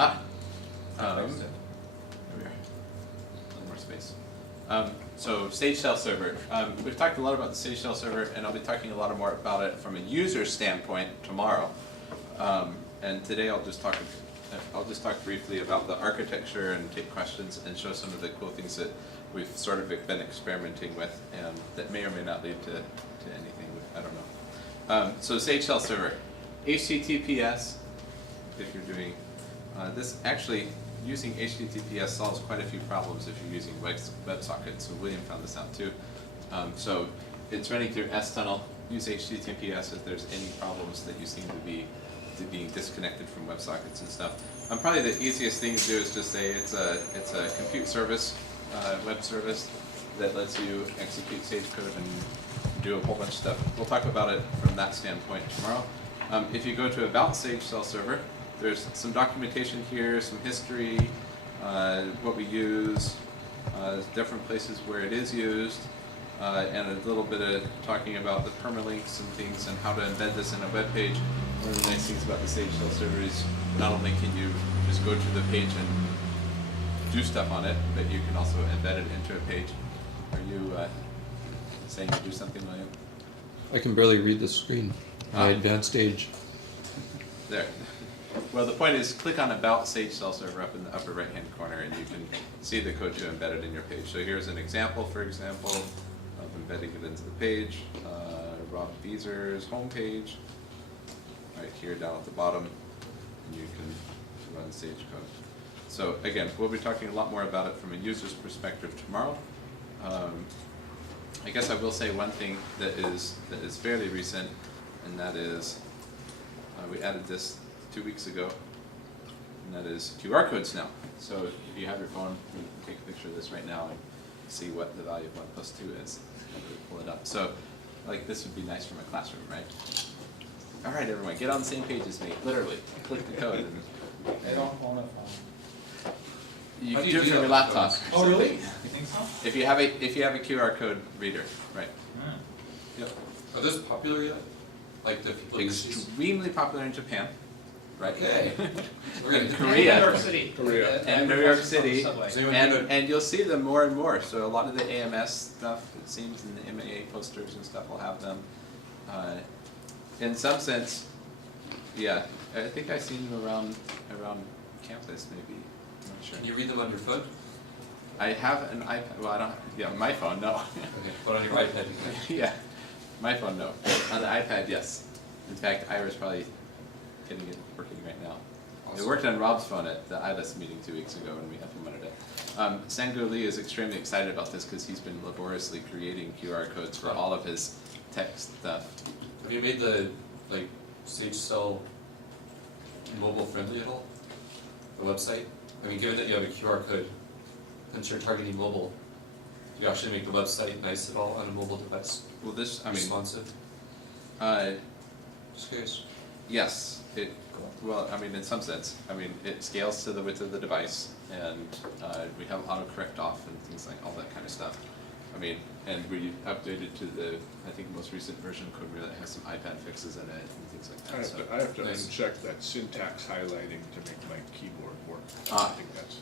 Ah. There we are. A little more space. So Stage Shell Server. We've talked a lot about the Stage Shell Server, and I'll be talking a lot more about it from a user standpoint tomorrow. And today I'll just talk briefly about the architecture and take questions and show some of the cool things that we've sort of been experimenting with, and that may or may not lead to anything. I don't know. So Stage Shell Server, HTTPS. If you're doing this, actually using HTTPS solves quite a few problems if you're using WebSockets. So William found this out too. So it's running through S-Tunnel. Use HTTPS if there's any problems that you seem to be being disconnected from WebSockets and stuff. Probably the easiest thing to do is just say it's a compute service, web service that lets you execute Sage code and do a whole bunch of stuff. We'll talk about it from that standpoint tomorrow. If you go to About Sage Shell Server, there's some documentation here, some history, what we use, different places where it is used, and a little bit of talking about the permalinks and things and how to embed this in a web page. One of the nice things about the Sage Shell Server is not only can you just go to the page and do stuff on it, but you can also embed it into a page. Are you saying to do something, William? I can barely read the screen. My advanced age. There. Well, the point is, click on About Sage Shell Server up in the upper right-hand corner, and you can see the code to embed it in your page. So here's an example, for example, of embedding it into the page. Rob Beezer's homepage, right here down at the bottom, and you can run Sage code. So again, we'll be talking a lot more about it from a user's perspective tomorrow. I guess I will say one thing that is fairly recent, and that is we added this 2 weeks ago, and that is QR codes now. So if you have your phone, you can take a picture of this right now and see what the value of 1 plus 2 is. Pull it up. So like this would be nice from a classroom, right? All right, everyone, get on the same page as me. Literally, click the code. And I don't own a phone. you can do it from your laptop. Oh, really? You think so? If you have a QR code reader, right? Yep. Are those popular yet? Like the people Extremely popular in Japan, right? Okay. In Korea. New York City. And New York City. Subway. And you'll see them more and more. So a lot of the AMS stuff, it seems, in the MAA posters and stuff will have them. In some sense, yeah, I think I've seen them around campus, maybe. I'm not sure. Can you read them on your phone? I have an iPad. Well, I don't. Yeah, my phone, no. Okay, but on your iPad you can. Yeah, my phone, no. On the iPad, yes. In fact, Ira's probably getting it working right now. Awesome. It worked on Rob's phone at the ILS meeting 2 weeks ago when we implemented it. Sango Lee is extremely excited about this because he's been laboriously creating QR codes for all of his tech stuff. Have you made the Sage Shell mobile friendly at all? The website? I mean, given that you have a QR code, since you're targeting mobile, do you actually make the website nice at all on a mobile device? Well, this, I mean, responsive? Just curious. Yes. Well, I mean, in some sense, I mean, it scales to the width of the device, and we have autocorrect off and things like all that kind of stuff. I mean, and we updated to the, I think, most recent version of CodeMirror that has some iPad fixes in it and things like that. I have to nice. uncheck that syntax highlighting to make my keyboard work. I think that's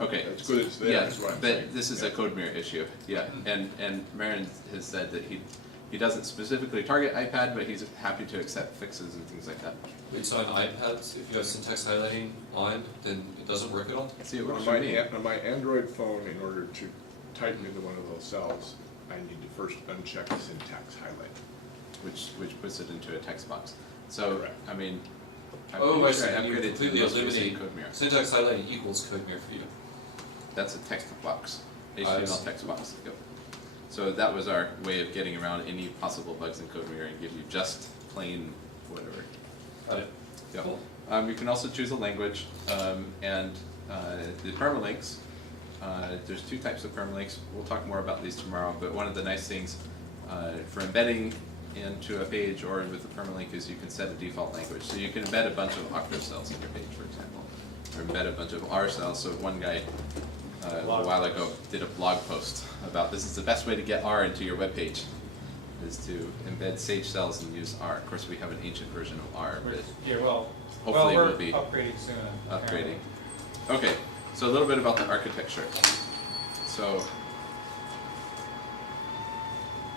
okay. It's good it's there. Yeah, That's what I'm but saying. this is a CodeMirror issue. Yeah, and Marin has said that he doesn't specifically target iPad, but he's happy to accept fixes and things like that. Wait, so on iPads, if you have syntax highlighting on, then it doesn't work at all? See, it works On for my, me. on my Android phone, in order to type into one of those cells, I need to first uncheck the syntax highlighting. Which puts it into a text box. So, Correct. I mean, I'm Oh, I pretty see. sure I And you upgraded to the completely most recent eliminate CodeMirror. syntax highlighting equals CodeMirror for you. That's a text box, I HTML see. text box. Yep. So that was our way of getting around any possible bugs in CodeMirror and give you just plain whatever. Got it. Yep. Cool. You can also choose a language, and the permalinks. There's 2 types of permalinks. We'll talk more about these tomorrow, but one of the nice things for embedding into a page or with a permalink is you can set a default language. So you can embed a bunch of octave cells in your page, for example, or embed a bunch of R cells. So one guy a while ago did a blog post about this is the best way to get R into your web page. is to embed Sage cells and use R. Of course, we have an ancient version of R, but Yeah, well, hopefully we're we'll be upgrading soon. upgrading. Okay, so a little bit about the architecture. So,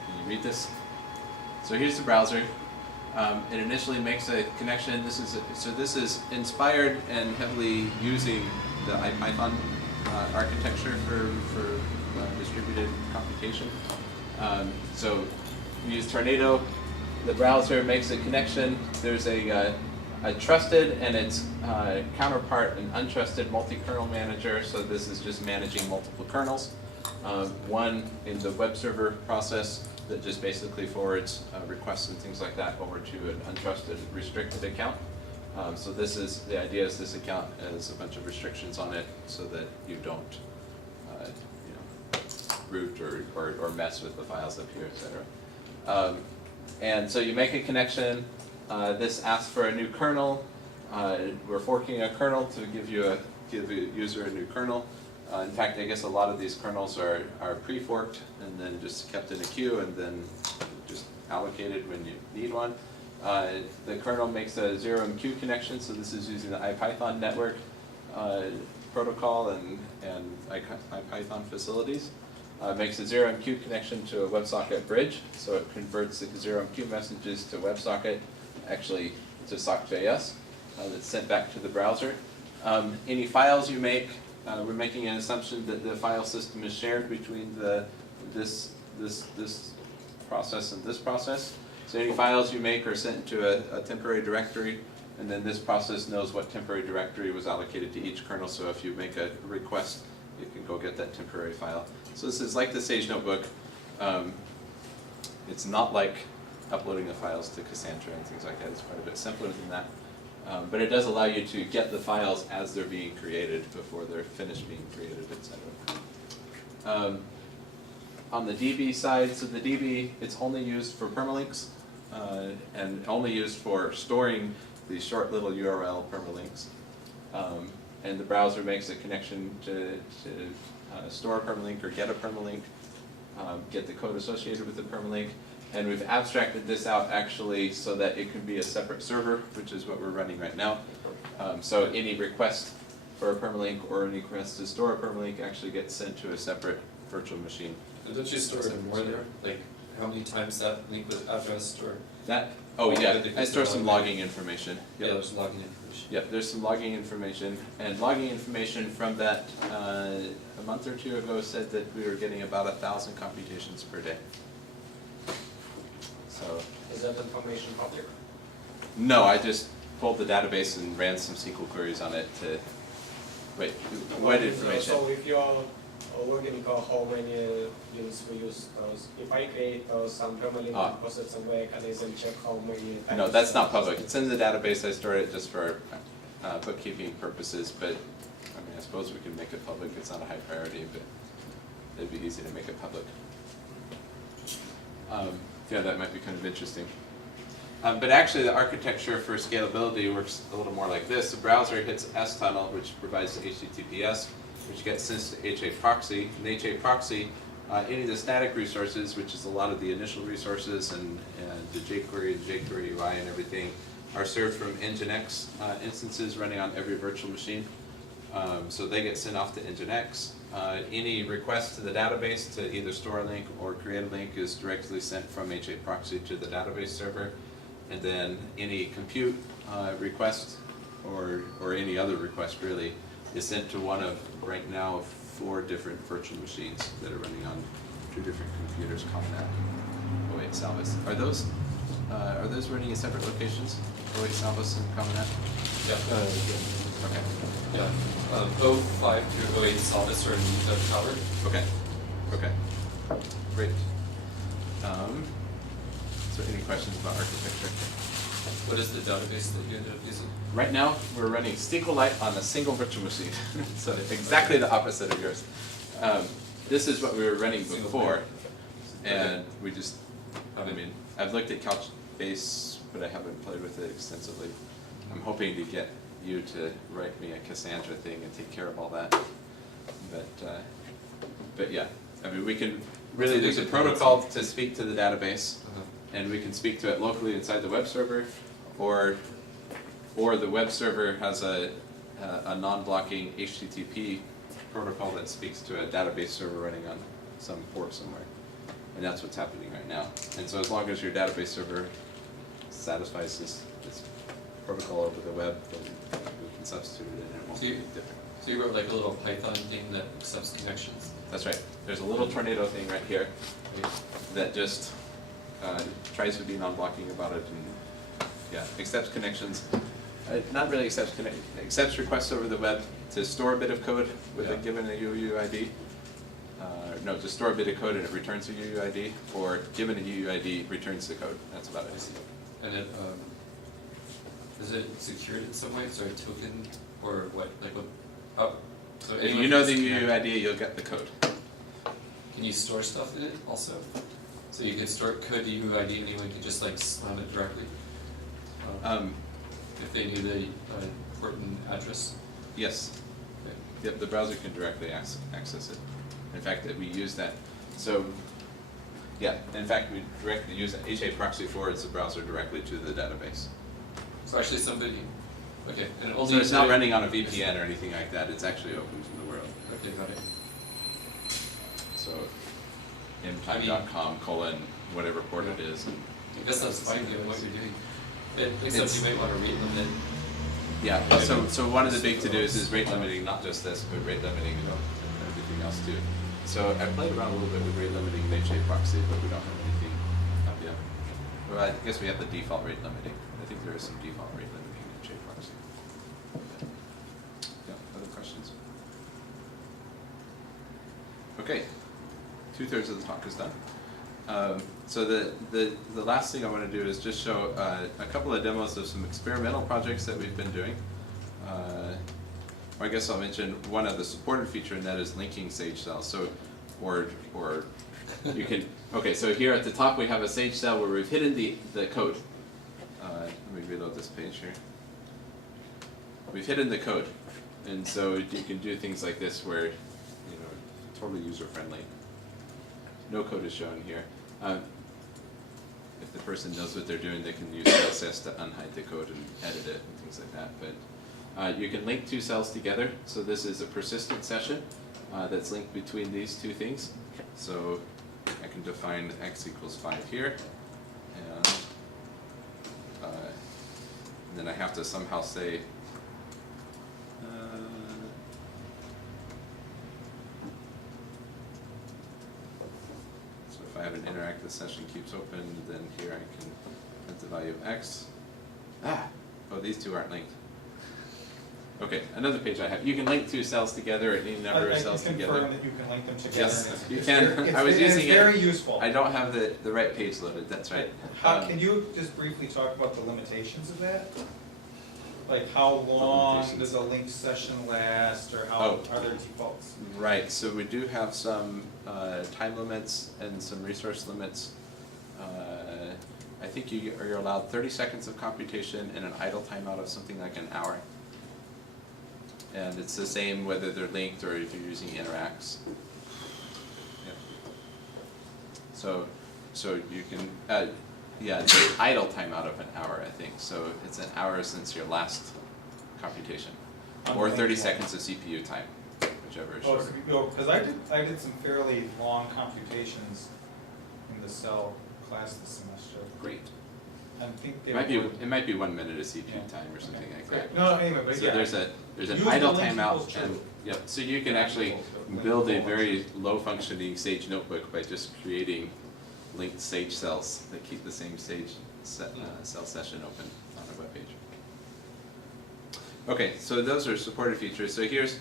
can you read this? So here's the browser. It initially makes a connection. This is inspired and heavily using the IPython architecture for distributed computation. So we use Tornado. The browser makes a connection. There's a trusted and its counterpart, an untrusted multi-kernel manager. So this is just managing multiple kernels. One in the web server process that just basically forwards requests and things like that over to an untrusted restricted account. So the idea is this account has a bunch of restrictions on it so that you don't root or mess with the files up here, etc. And so you make a connection. This asks for a new kernel. We're forking a kernel to give a user a new kernel. In fact, I guess a lot of these kernels are pre-forked and then just kept in a queue and then just allocated when you need one. The kernel makes a 0MQ connection, so this is using the IPython network protocol and IPython facilities. Makes a 0MQ connection to a WebSocket bridge, so it converts the 0MQ messages to WebSocket, actually to sock.js, that's sent back to the browser. Any files you make, we're making an assumption that the file system is shared between this process and this process. So any files you make are sent to a temporary directory, and then this process knows what temporary directory was allocated to each kernel, so if you make a request, you can go get that temporary file. So this is like the Sage Notebook. It's not like uploading the files to Cassandra and things like that. It's quite a bit simpler than that. But it does allow you to get the files as they're being created before they're finished being created, etc. On the DB side, so the DB, it's only used for permalinks and only used for storing these short little URL permalinks. And the browser makes a connection to store a permalink or get a permalink, get the code associated with the permalink. And we've abstracted this out actually so that it can be a separate server, which is what we're running right now. So any request for a permalink or any request to store a permalink actually gets sent to a separate virtual machine. And don't you store more there? Like how many times that link was addressed or? That, oh yeah, I store some logging information. Yeah, there's logging information. Yep, there's some logging information. And logging information from that a month or two ago said that we were getting about 1,000 computations per day. So, is that information public? no, I just pulled the database and ran some SQL queries on it to, wait, what information? So if you're looking for how many units we use those, if I create some permalink and post it somewhere, can I then check how many times? No, that's not public. It's in the database. I store it just for bookkeeping purposes, but I mean, I suppose we can make it public. It's not a high priority, but it'd be easy to make it public. Yeah, that might be kind of interesting. But actually the architecture for scalability works a little more like this. The browser hits S-tunnel, which provides HTTPS, which gets sent to HA proxy. And HA proxy, any of the static resources, which is a lot of the initial resources and the jQuery and jQuery UI and everything, are served from Nginx instances running on every virtual machine. So they get sent off to Nginx. Any request to the database to either store a link or create a link is directly sent from HA proxy to the database server. And then any compute request or any other request really is sent to one of, right now, 4 different virtual machines that are running on 2 different computers, Common. Oh wait, Salvis. Are those running in separate locations? Oh wait, Salvis and Common. Yeah. Okay. Yeah. 05 through 08 Salvis are in the tower. Okay. Okay. Great. So any questions about architecture? What is the database that you ended up using? Right now, we're running SQLite on a single virtual machine. So exactly the opposite of yours. This is what we were running Single before, player. and we just, I mean, I've looked at Couchbase, but I haven't played with it extensively. I'm hoping to get you to write me a Cassandra thing and take care of all that. But yeah, I mean, really there's a It's a protocol to speak to the database, Uh-huh. and we can speak to it locally inside the web server, or the web server has a non-blocking HTTP protocol that speaks to a database server running on some port somewhere. And that's what's happening right now. And so as long as your database server satisfies this protocol over the web, then we can substitute it and it won't So be you- different. So you wrote like a little Python thing that accepts connections. That's right. There's a little tornado thing right here that just tries to be non-blocking about it and accepts connections. Not really accepts requests over the web to store a bit of code with a given a UUID. No, to store a bit of code and it returns a UUID, or given a UUID returns the code. That's about I it. see. And it, is it secured in some way? So a token or what? Like what? Oh, so If anyone you know can the just connect. UUID, you'll get the code. Can you store stuff in it also? So you can store code to UUID, anyone can just like slam it directly? If they knew the important address? Yes. Okay. Yep, the browser can directly access it. In fact, we use that. So, yeah, in fact, we directly use that. HA proxy forwards the browser directly to the database. So actually somebody, okay, and only. So it's not running on a VPN or anything like that. It's actually open to the world. Okay, got it. So, mtime.com : whatever port it is. And I guess that's fine given what you're doing. But except It's- you might want to rate limit. yeah. So one of the big to-dos is rate limiting, not just this, but rate limiting everything else too. So I played around a little bit with rate limiting in HA proxy, but we don't have anything up yet. Well, I guess we have the default rate limiting. I think there is some default rate limiting in HA proxy. Yeah, other questions? Okay, 2/3 of the talk is done. So the last thing I want to do is just show a couple of demos of some experimental projects that we've been doing. I guess I'll mention one of the supported feature, and that is linking Sage cells. So, or you can, okay, so here at the top we have a Sage cell where we've hidden the code. Let me reload this page here. We've hidden the code, and so you can do things like this where, totally user-friendly. No code is shown here. If the person knows what they're doing, they can use CSS to unhide the code and edit it and things like that. But you can link two cells together. So this is a persistent session that's linked between these two things. So I can define x equals 5 here, and then I have to somehow say so if I have an interactive session keeps open, then here I can print the value of x. Oh, these two aren't linked. Okay, another page I have. You can link two cells together, any number of cells I can together. confirm that you can link them together. Yes, and it's- you it's can. very- I was using It's it. very useful. I don't have the right page loaded, that's right. Can you just briefly talk about the limitations of that? Like how long limitations. does a linked session last, or how Oh. are there defaults? Right, so we do have some time limits and some resource limits. I think you're allowed 30 seconds of computation and an idle timeout of something like an hour. And it's the same whether they're linked or if you're using interacts. Yep. So you can, it's an idle timeout of an hour, I think. So it's an hour since your last computation. Or 30 seconds of CPU time, whichever is Oh, shorter. because I did some fairly long computations in the cell class this semester. Great. I think they It might be 1 minute of CPU Yeah. time or something Okay. like that. No, anyway, but So yeah. there's an Use idle the link timeout equals true. and, yep, so you can Yeah, actually link build a equals very low functioning Sage notebook by just creating linked Sage cells that keep the same Sage cell session open on a web page. Okay, so those are supported features. So here's,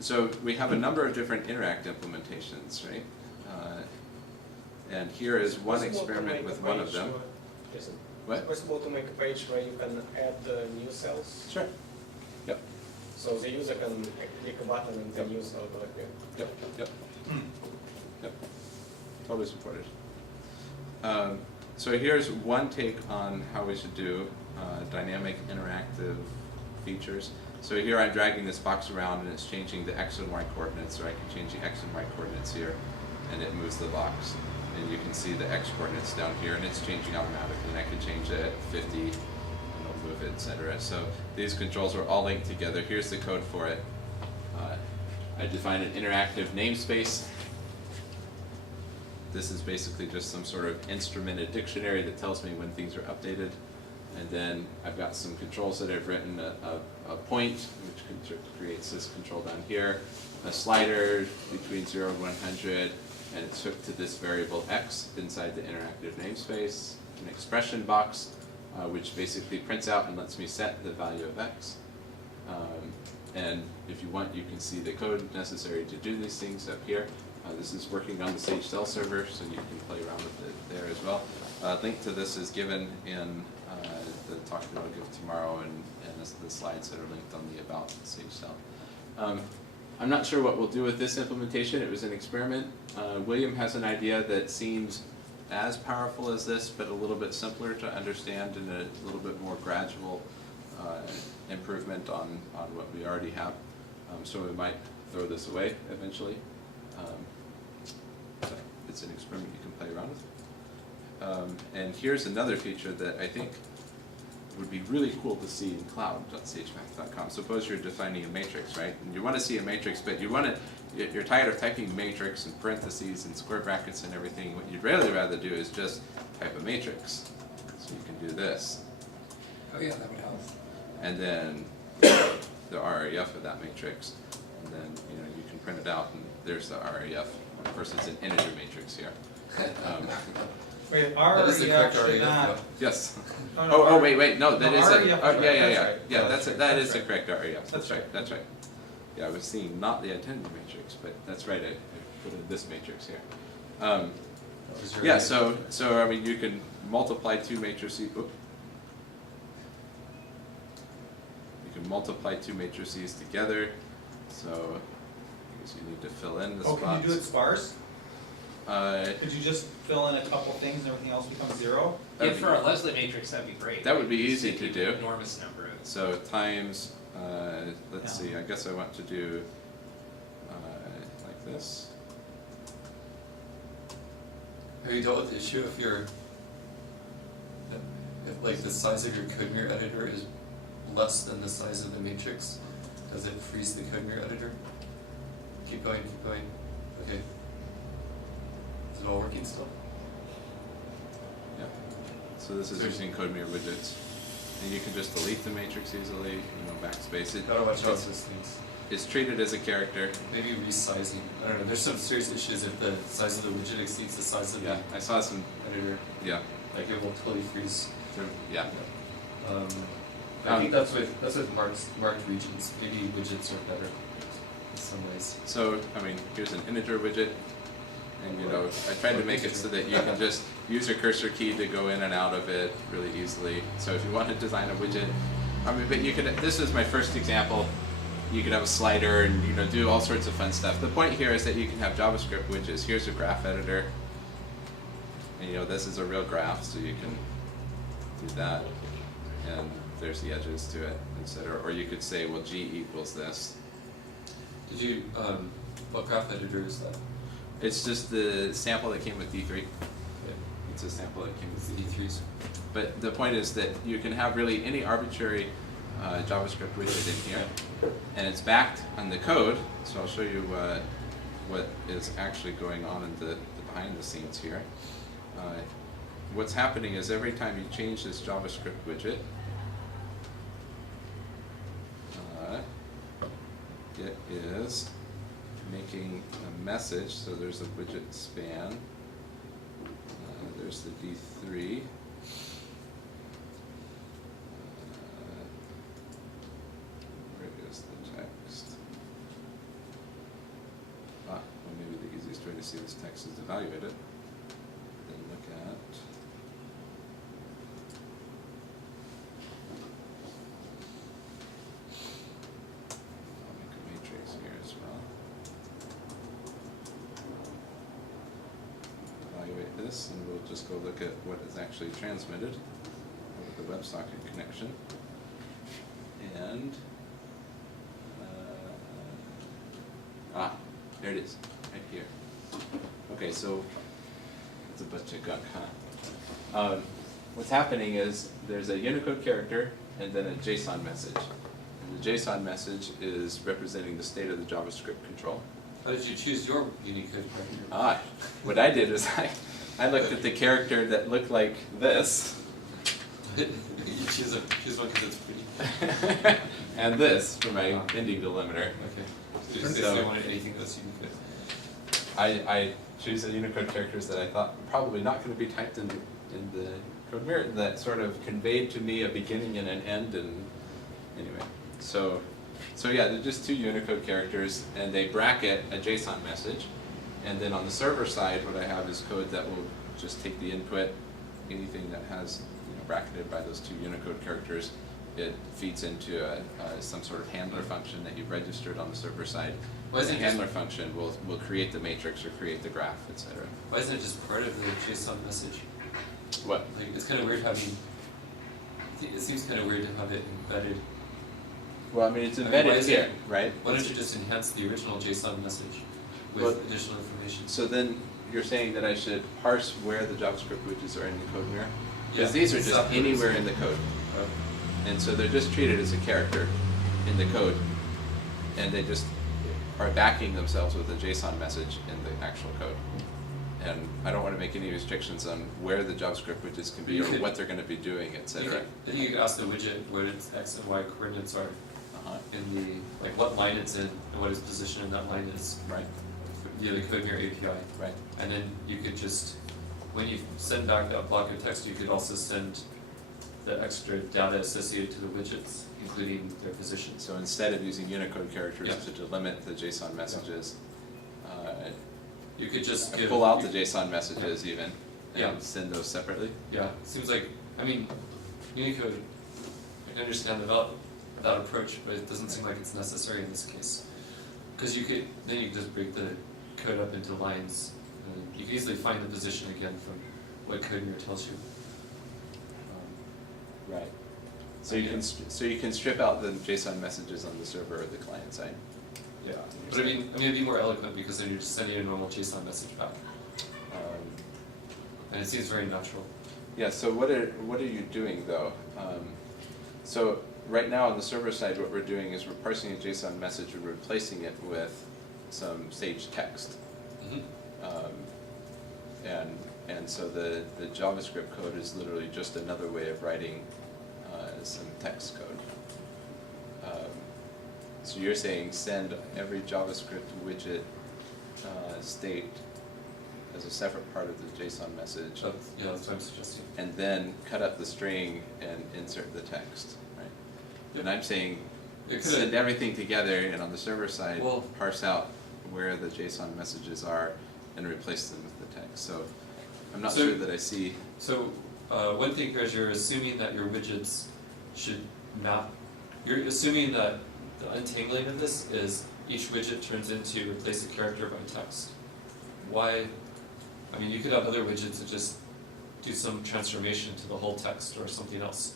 so we have a number of different interact implementations, right? And here is one Possible to experiment make with a one of page them. where- Jason, What? It's possible to make a page where you can add the new cells, Sure. Yep, so the user can click a button and the Yep. new cell will appear. yep, yep. Yep, totally supported. So here's one take on how we should do dynamic interactive features. So here I'm dragging this box around and it's changing the x and y coordinates, so I can change the x and y coordinates here. and it moves the box. And you can see the X coordinates down here, and it's changing automatically, and I can change it at 50, and it'll move it, etc. So these controls are all linked together. Here's the code for it. I define an interactive namespace. This is basically just some sort of instrumented dictionary that tells me when things are updated. And then I've got some controls that I've written, a point, which creates this control down here, a slider between 0 and 100, and it's hooked to this variable x inside the interactive namespace, an expression box, which basically prints out and lets me set the value of x. And if you want, you can see the code necessary to do these things up here. This is working on the Sage Cell server, so you can play around with it there as well. Link to this is given in the talk that I'll give tomorrow, and the slides that are linked on the About Sage Cell. I'm not sure what we'll do with this implementation. It was an experiment. William has an idea that seems as powerful as this, but a little bit simpler to understand and a little bit more gradual improvement on what we already have. So we might throw this away eventually. So it's an experiment you can play around with. And here's another feature that I think would be really cool to see in cloud.sagemath.com. Suppose you're defining a matrix, right? And you want to see a matrix, but you're tired of typing matrix and parentheses and square brackets and everything. What you'd really rather do is just type a matrix. So you can do this. Oh yeah, that would help. And then the RAF of that matrix. And then you can print it out, and there's the RAF. Of course, it's an integer matrix here. Wait, That is the correct REF should REF, not. though. Yes. Oh, Wait, no, that No, is REF it. is Oh, right, yeah, that's right. that is That's the right. correct RAF. That's That's right. Yeah, I was seeing not the intended matrix, but that's right. I put in this matrix here. That was your Yeah, idea. so I mean, you can multiply two matrices. You can multiply two matrices together. So I guess you need to fill in the Oh, spots. can you do it sparse? Uh, Could you just fill in a couple things and everything else becomes 0? That'd Yeah, be- for a Leslie matrix, that'd be great. That would be Just easy to take do. an enormous number of. So times, let's Yeah. see, I guess I want to do like this. Have you dealt with the issue if like the size of your code mirror editor is less than the size of the matrix? Does it freeze the code mirror editor? Keep going. Okay. Is it all working still? Yeah. So this is So- using code mirror widgets. And you can just delete the matrix easily, backspace it. Gotta watch out It's- for those things. It's treated as a character. Maybe resizing. I don't know. There's some serious issues if the size of the widget exceeds the size of Yeah, I saw some, the editor. yeah, Like it will totally freeze. yeah. I think that's with marked regions. Maybe widgets are better in some ways. So, I mean, here's an integer widget. And I tried to make it so that you can just use your cursor key to go in and out of it really easily. So if you want to design a widget, but you could, this is my first example. You could have a slider and do all sorts of fun stuff. The point here is that you can have JavaScript widgets. Here's a graph editor. And this is a real graph, so you can do that. And there's the edges to it, etc. Or you could say, well, G equals this. Did you what graph editor is that? It's just the sample that came with D3. Yeah. It's a sample that came with The D3. D3s. But the point is that you can have really any arbitrary JavaScript widget in here, and it's backed on the code. So I'll show you what is actually going on in the behind the scenes here. What's happening is every time you change this JavaScript widget, it is making a message. So there's a widget span. There's the D3. Where is the text? Well, maybe the easiest way to see this text is to evaluate it. Then look at. I'll make a matrix here as well. Evaluate this, and we'll just go look at what is actually transmitted over the WebSocket connection. And there it is, right here. Okay, so it's a bunch of gunk, huh? What's happening is there's a Unicode character and then a JSON message. And the JSON message is representing the state of the JavaScript control. How did you choose your Unicode character? What I did was I looked at the character that looked like this. You choose one because it's pretty. And this for my ending delimiter. Okay. So you just basically wanted anything that's Unicode. I choose the Unicode characters that I thought were probably not going to be typed in the code mirror, that sort of conveyed to me a beginning and an end, and anyway. So yeah, they're just two Unicode characters, and they bracket a JSON message, and then on the server side, what I have is code that will just take the input, anything that has bracketed by those two Unicode characters, it feeds into some sort of handler function that you've registered on the server side. Why The isn't it handler function will create the matrix or create the graph, etc. Why isn't it just part of the JSON message? What? Like, it's kind of weird having. It seems kind of weird to have it embedded. Well, I mean, it's why embedded is here, it- right? Why don't you just enhance the original JSON message with Well, additional information? So then you're saying that I should parse where the JavaScript widgets are in the code mirror? Yeah, Because these are it's just not- anywhere in the code. And so they're just treated as a character in the code, and they just are backing themselves with a JSON message in the actual code. And I don't want to make any restrictions on where the JavaScript widgets can be You or could- what they're going to be doing, etc. Then you could ask the widget what its x and y coordinates are Uh-huh. in the, like what line it's in and what its position in that line is Right, via the code mirror API. right. And then you could just, when you send back that block of text, you could also send the extra data associated to the widgets, including their position. So instead of using Unicode characters Yeah. to delimit the JSON messages, You could just I give. pull out the JSON messages even Yeah. and send those separately. Yeah, it seems like, I mean, Unicode, I can understand that approach, but it doesn't seem like it's necessary in this case. Because you could, then you could just break the code up into lines, and you can easily find the position again from what code mirror tells you. Right. So you can strip out the JSON messages on the server or the client side. Yeah. But I mean, it'd be more eloquent because then you're just sending a normal JSON message back, and it seems very natural. Yeah. So what are you doing though? So right now on the server side, what we're doing is we're parsing a JSON message and replacing it with some staged text. And so the JavaScript code is literally just another way of writing some text code. So you're saying send every JavaScript widget state as a separate part of the JSON message, Yeah, that's what I'm suggesting. and then cut up the string and insert the text, right? And I'm saying It could send everything together, and on the server side, Well- parse out where the JSON messages are and replace them with the text. So I'm not So- sure that I see. So, one thing here is you're assuming that your widgets should not, you're assuming that the untangling of this is each widget turns into replace a character by text. Why, I mean, you could have other widgets that just do some transformation to the whole text or something else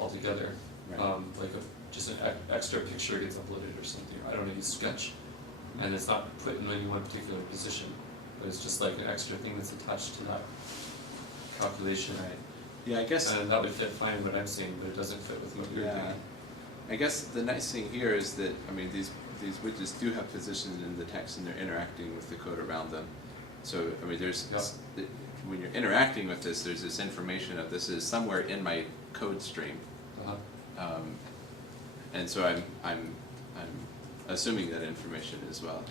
altogether. Right. Like just an extra picture gets uploaded or something, I don't know, use Sketch. And it's not put in any one particular position, but it's just like an extra thing that's attached to that calculation. Right. Yeah, I guess. And that would fit fine what I'm saying, but it doesn't fit with what you're Yeah. doing. I guess the nice thing here is that, I mean, these widgets do have positions in the text and they're interacting with the code around them. So, I mean, when you're interacting with this, there's this information of this is somewhere in my code stream. Uh-huh. And so I'm assuming that information as well.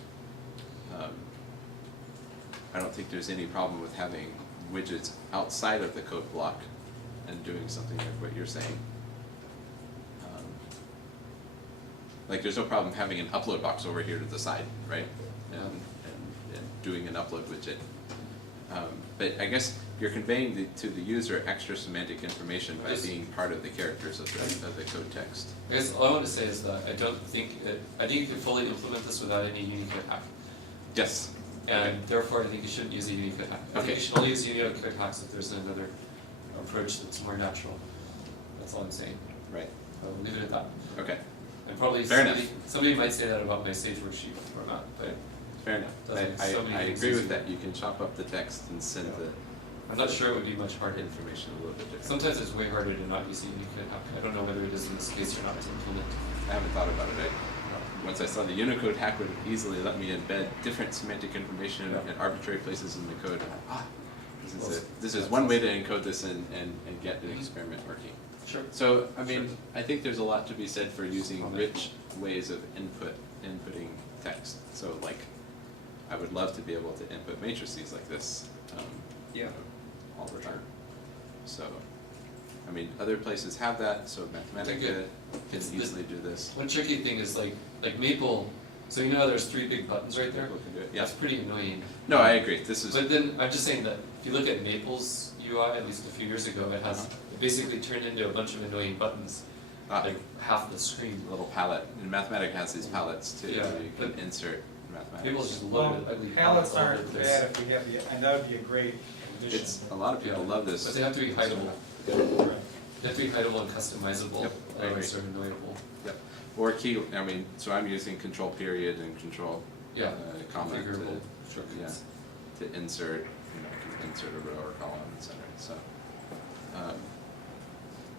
I don't think there's any problem with having widgets outside of the code block and doing something like what you're saying. Like there's no problem having an upload box over here to the side, right? And doing an upload widget. But I guess you're conveying to the user extra semantic information by being part of the characters of the code text. I guess all I want to say is that I think you can fully implement this without any Unicode hack. Yes. And therefore I think you shouldn't use a Unicode hack. I Okay. think you should only use Unicode hacks if there's another approach that's more natural. That's all I'm saying. Right. I'll leave it at that. Okay. And probably Fair somebody might say that about my Sage worksheet or not, but fair enough. Doesn't I so many things agree with easier. that. You can chop up the text and send the I'm not sure it would be much harder. information a little bit different. Sometimes it's way harder to not use the Unicode hack. I don't know whether it is in this case or not to implement. I haven't thought about it. Once I saw the Unicode hack would easily let me embed different semantic information Yeah. in arbitrary places in the code. This is Well, it. This is that's one way to encode this and get the experiment working. Sure. So, I mean, Sure. I think there's a lot to be said for using rich ways of inputting text. So like, I would love to be able to input matrices like this, Yeah. all the time. So, I mean, other places have that, so Mathematica can It's the- easily do this. One tricky thing is like Maple, so you know how there's 3 big buttons right there? People can do it. Yeah. That's pretty annoying. No, I agree. This is, But then I'm just saying that if you look at Maple's UI, at least a few years ago, it basically turned into a bunch of annoying buttons, like half the screen. a little palette, and Mathematica has these palettes too, Yeah, where you can but insert Mathematica. Maple's just Well, loaded with ugly palettes all over aren't the place. bad if we have the, and that would be a great addition. It's, a lot of people Yeah. love this. But they have to be hideable. Right. They have to be hideable and customizable, Yep, I agree. sort of annoyable. Yep. Or key, I mean, so I'm using control period and control Yeah, comma configurable to, shortcuts. to insert, I can insert a row or column, etc. So,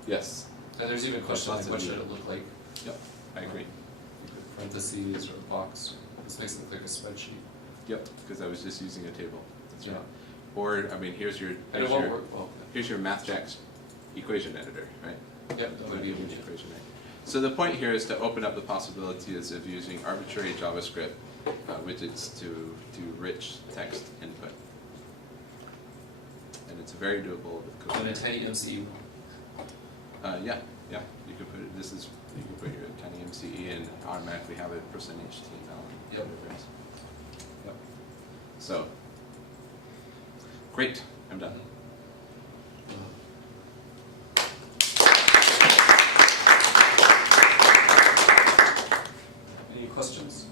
yes, And there's even questions lots like of what should neat- it look like? yep, I agree. You put parentheses or a box. This makes it look like a spreadsheet. Yep, because I was just using a table. That's right. Yeah. Or, I mean, here's your Well. MathJax equation editor, right? Yep, that would be a An widget. equation, right? So the point here is to open up the possibilities of using arbitrary JavaScript widgets to do rich text input. And it's very doable with code. And a tiny MCU. Yeah, you can put it, you can put your tiny MCE and automatically have it %HTML. Yep. Whatever it is. Yep. So, great, I'm done. Any questions?